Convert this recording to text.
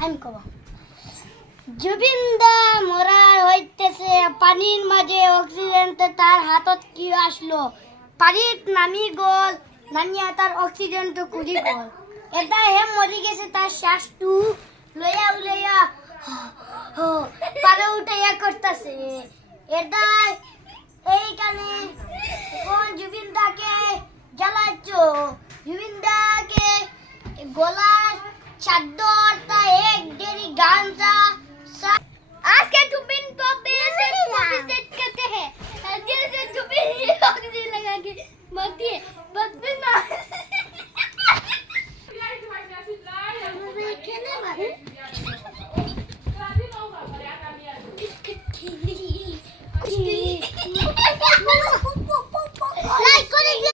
আমি কব জুবিন দা মরার হইতেছে পানির মাঝে অক্সিজেনতে তার হাতত কি আসলো পানিত নামি গল নামিয়া তার অক্সিজেন তো কুড়ি গল এটা হে মরি গেছে তার শ্বাসটু লইয়া উলাইয়া পারে উঠাইয়া করতেছে এটা এইখানে কোন জুবিন দাকে জ্বালাচ্ছ জুবিন দাকে গলার চাদরটা এক डेरी गांजा आज के जुबिन को बेसेट करते हैं जैसे जुबिन ऑक्सीजन लगा के मरती है